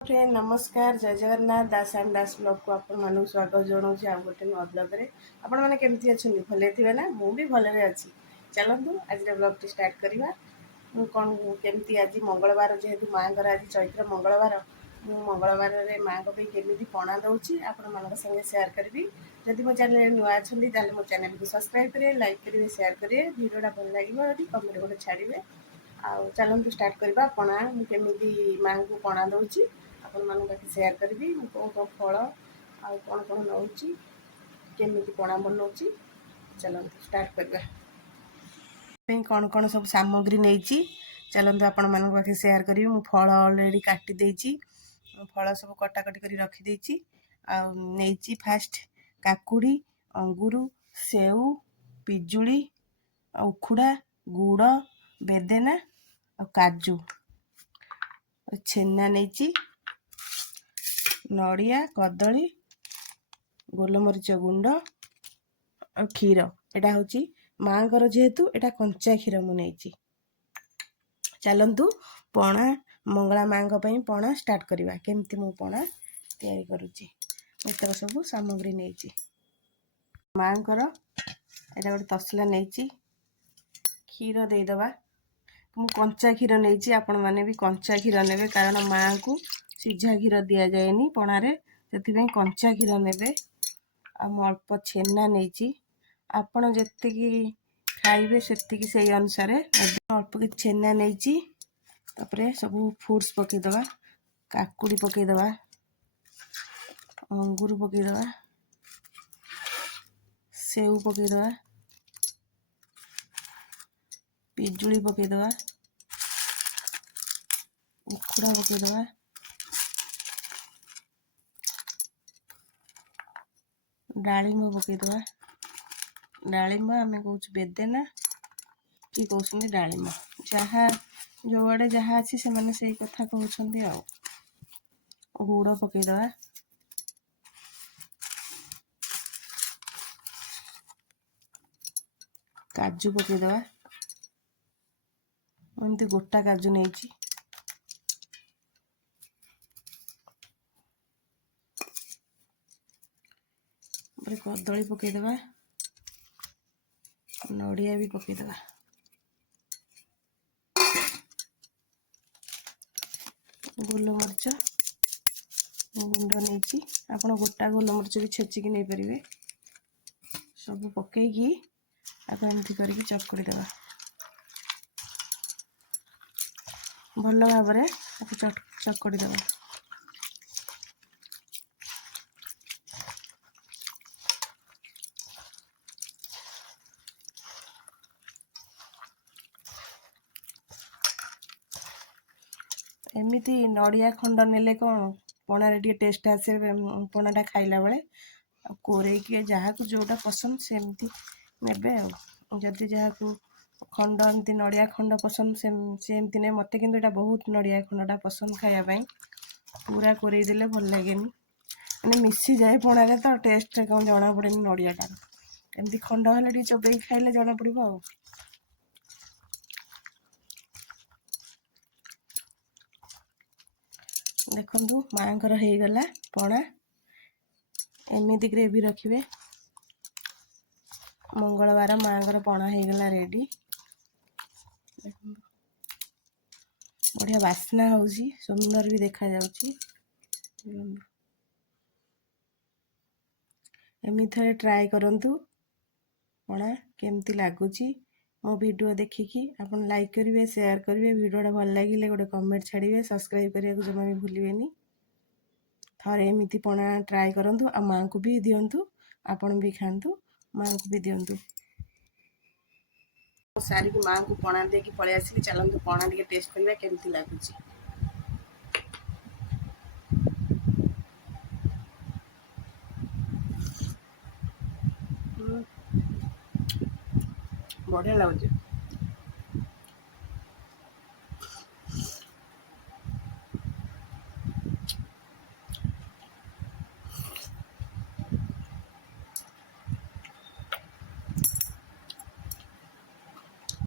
Friend नमस्कार जय जगन्नाथ दास and Das blog को आपण मानू स्वागत जनाऊँ आ गोटे नुआ ब्लॉग्रे आपण मैंने केमती अच्छा भले थे ना मुझे भलरे अच्छी चलतु आज ब्लॉग टी स्टार्ट करवा कौन केमती आज मंगलवार जेहेतु माँ आज चैत्र मंगलवार मंगलवार माँ केमी पणा दूसरी आपण मान संगे सेयार करी जदि मो चैनल नुआ अच्छा मो चैनल को सब्सक्राइब करेंगे लाइक करेंगे सेयार करेंगे वीडियोटा भल लगे कमेंट गोटे छाड़े आउ चलतु स्टार्ट करवा पणा केमी माँ को पणा दूसरी आपण मानक पाखे सेयार करी कौन कौन फल आउ कौन कौन नौची केमी पणा बनाऊँगी चलते स्टार्ट करवा कौन कौन सब सामग्री नहीं चलते आपण मानक पाखे सेयार करी मु फल अलरेडी काटी देछि फल सब कटाकटी कर रखिदेछि आउ फास्ट काकुड़ी अंगूर सेऊ पिजुली उखुड़ा गुड़ बेदेना और काजू छेना नहीं नड़िया कदली गोलमरीच गुंड और क्षीर एटा हूँ माँ जेहेतु एटा कंचा क्षीर मुझे चलतु पणा मंगला माँ पणा स्टार्ट करवा केमती मु पणा तैयारी करुच्ची एतक सब सामग्री नहीं माँ एटा गोटे तसला नहीं क्षीर देदबा मु कंचा क्षीर नहीं आपण मैंने भी कंचा क्षीर ने कारण माँ को सीझा क्षीर दि जाएनि पणारे से कंचा क्षीर ने अल्प छेना नहीं आपण जी खाइबे से अनुसार अल्प कि छेना नहीं सब फ्रूट्स पकईदबा काकुड़ी पकईदबा अंगूर पकईदबा सेऊ पकईदबा पिजुली पकईदबा उखुड़ा पकईदबा डालिंब पकईदबा डालिंब आम कौच बेदेना कि कौन डालिंब जहाँ जो आड़े जहाँ अच्छी से मैंने से कथा कहते आ गुड़ पकईदबा काजू पकईदबा एमती गोटा काजू नहीं कदली पकईदबा नड़िया भी पकईदबा गोलमरीच गुंड नहीं आप गोटा गोलमरीच भी छेचिकी नहीं पारे सब पकईकी एमती करके चकड़ी दबा भल भाव चकड़ी दबा एमती नड़िया खंड नेले कौन पणारे टे टेस्ट आसे पणाटा खाइला बेले कोरेकी जहाँ को जोटा पसंद सेमती नेबे जदि जहाँ को खंड एमती नड़िया खंड पसंद सेमती ने मत कि बहुत नड़िया खंडटा पसंद खायापाई पूरा कोरे देले भल लगे मैंने मिसी जाए पणारे तो टेस्ट कौन जना पड़े नड़ियाटार एमती खंड हेल्ले चोबई खाइले जना पड़ो आ देखु माँ हो गला पणा एमती ग्रेवी रखिए मंगलवार माँ पणा हो गला रेडी बढ़िया बास्ना हो सुंदर भी देखा जाउची एमती थे ट्राए करंतु पणा केमती लगुच मो वीडियो देखिकी आपन लाइक करेंगे शेयर करेंगे वीडियोटा भल लगे गोटे कमेंट छाड़िए सब्सक्राइब करने को जमा भी भूलें थरे एमती पणा ट्राए करंतु आ माँ को भी दिंतु आपण भी खातु माँ को भी दिंतु सारी की माँ को पणा देकी पलि आसिली चलतु पणा टे टेस्ट करवा केमती लगुच बढ़िया लगुच।